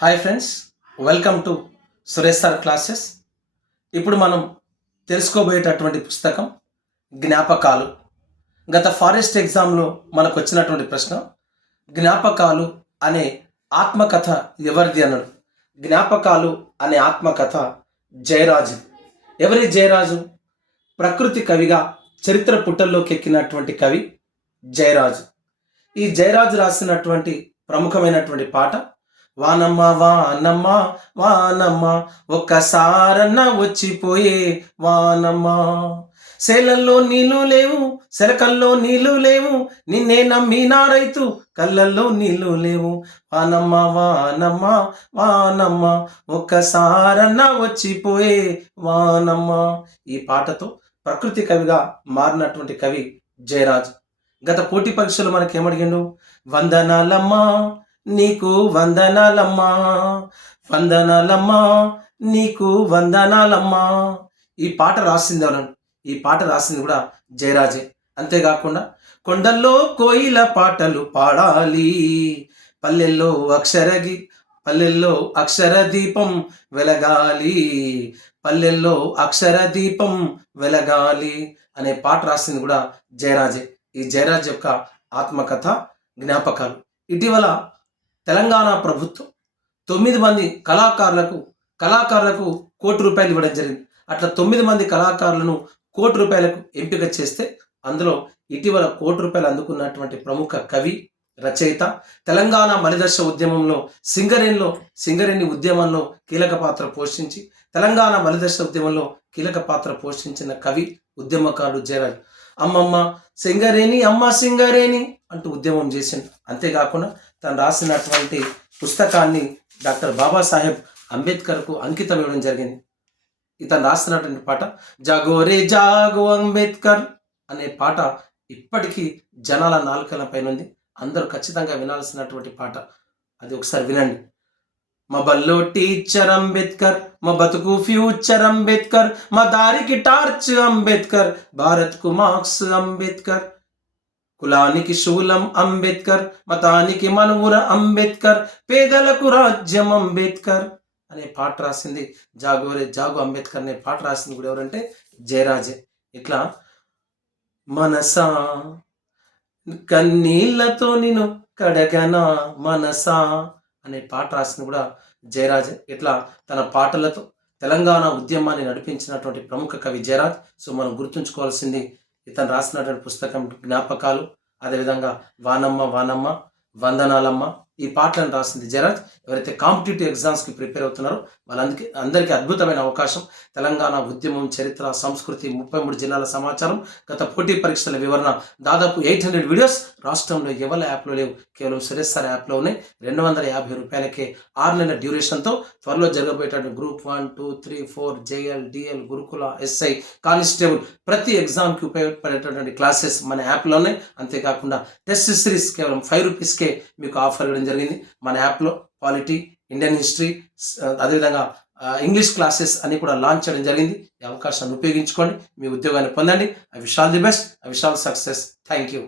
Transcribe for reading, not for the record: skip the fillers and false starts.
Hi friends, welcome to Suresh sir classes. ఇప్పుడు మనం తెలుసుకోబోయేటటువంటి పుస్తకం జ్ఞాపకాలు. గత ఫారెస్ట్ ఎగ్జామ్లో మనకు వచ్చినటువంటి ప్రశ్న, జ్ఞాపకాలు అనే ఆత్మకథ ఎవరిది అన్నాడు. జ్ఞాపకాలు అనే ఆత్మకథ జయరాజు. ఎవరి జయరాజు? ప్రకృతి కవిగా చరిత్ర పుటల్లోకి ఎక్కినటువంటి కవి జయరాజు. ఈ జయరాజు రాసినటువంటి ప్రముఖమైనటువంటి పాట వానమ్మ వానమ్మ వానమ్మ ఒక్కసారన్న వచ్చిపోయే వానమ్మ, సేలల్లో నీళ్లు లేవు సెలకల్లో నీళ్లు లేవు, నిన్నే నమ్మినా రైతు కళ్ళల్లో నీళ్లు లేవు, వానమ్మ వానమ్మ వానమ్మ ఒక్కసారన్న వచ్చిపోయే వానమ్మ. ఈ పాటతో ప్రకృతి కవిగా మారినటువంటి కవి జయరాజు. గత పోటీ పరీక్షలు మనకి ఏమడిగిండు? వందనాలమ్మా నీకు వందనాలమ్మా, వందనాలమ్మా నీకు వందనాలమ్మా. ఈ పాట రాసింది ఎవరు? ఈ పాట రాసింది కూడా జయరాజే. అంతేకాకుండా కొండల్లో కోయిల పాటలు పాడాలి, పల్లెల్లో అక్షర దీపం వెలగాలి, పల్లెల్లో అక్షర దీపం వెలగాలి అనే పాట రాసింది కూడా జయరాజే. ఈ జయరాజ్ యొక్క ఆత్మకథ జ్ఞాపకాలు. ఇటీవల తెలంగాణ ప్రభుత్వం 9 మంది కళాకారులకు ₹1 కోటి ఇవ్వడం జరిగింది. అట్లా 9 మంది కళాకారులను ₹1 కోటి ఎంపిక చేస్తే అందులో ఇటీవల ₹1 కోటి అందుకున్నటువంటి ప్రముఖ కవి, రచయిత, తెలంగాణ మలిదశ ఉద్యమంలో సింగరేణి ఉద్యమంలో కీలక పాత్ర పోషించి తెలంగాణ మలిదశ ఉద్యమంలో కీలక పాత్ర పోషించిన కవి, ఉద్యమకారుడు జయరాజు. అమ్మమ్మ సింగరేణి అమ్మ సింగరేణి అంటూ ఉద్యమం చేసిండు. అంతేకాకుండా తను రాసినటువంటి పుస్తకాన్ని డాక్టర్ బాబాసాహెబ్ అంబేద్కర్కు అంకితం ఇవ్వడం జరిగింది. ఇతను రాసినటువంటి పాట జాగోరే జాగో అంబేద్కర్ అనే పాట ఇప్పటికీ జనాల నాలుకల పైన ఉంది. అందరూ ఖచ్చితంగా వినాల్సినటువంటి పాట. అది ఒకసారి వినండి. మా బల్లో టీచర్ అంబేద్కర్, మా బతుకు ఫ్యూచర్ అంబేద్కర్, మా దారికి టార్చ్ అంబేద్కర్, భారత్కు మార్క్స్ అంబేద్కర్, కులానికి శూలం అంబేద్కర్, మతానికి మనువుర అంబేద్కర్, పేదలకు రాజ్యం అంబేద్కర్ అనే పాట రాసింది జాగోరే జాగో అంబేద్కర్ అనే పాట రాసింది కూడా ఎవరంటే జయరాజే. ఇట్లా మనసా కన్నీళ్లతో నేను కడగనా మనసా అనే పాట రాసింది కూడా జయరాజే. ఇట్లా తన పాటలతో తెలంగాణ ఉద్యమాన్ని నడిపించినటువంటి ప్రముఖ కవి జయరాజ్. సో మనం గుర్తుంచుకోవాల్సింది ఇతను రాసినటువంటి పుస్తకం జ్ఞాపకాలు, అదేవిధంగా వానమ్మ వానమ్మ వందనాలమ్మ. ఈ పాటలను రాసింది జయరాజ్. ఎవరైతే కాంపిటేటివ్ ఎగ్జామ్స్కి ప్రిపేర్ అవుతున్నారో అందరికీ అద్భుతమైన అవకాశం. తెలంగాణ ఉద్యమం, చరిత్ర, సంస్కృతి, 33 జిల్లాల సమాచారం, గత పోటీ పరీక్షల వివరణ, దాదాపు 800 వీడియోస్ రాష్ట్రంలో ఎవరి యాప్లో లేవు, కేవలం సురేష్ సార్ యాప్లో ఉన్నాయి. ₹250 6 నెలల డ్యూరేషన్తో త్వరలో జరగబోయేటువంటి గ్రూప్ 1, 2, 3, 4 జేఎల్, డిఎల్, గురుకుల, ఎస్ఐ, కానిస్టేబుల్ ప్రతి ఎగ్జామ్కి ఉపయోగపడేటటువంటి క్లాసెస్ మన యాప్లో ఉన్నాయి. అంతేకాకుండా టెస్ట్ సిరీస్ కేవలం ₹5 మీకు ఆఫర్ ఇవ్వడం జరిగింది. మన యాప్లో పాలిటీ, ఇండియన్ హిస్టరీ, అదేవిధంగా ఇంగ్లీష్ క్లాసెస్ అన్ని కూడా లాంచ్ చేయడం జరిగింది. ఈ అవకాశాన్ని ఉపయోగించుకోండి, మీ ఉద్యోగాన్ని పొందండి. I wish all the best, I wish all success. Thank you.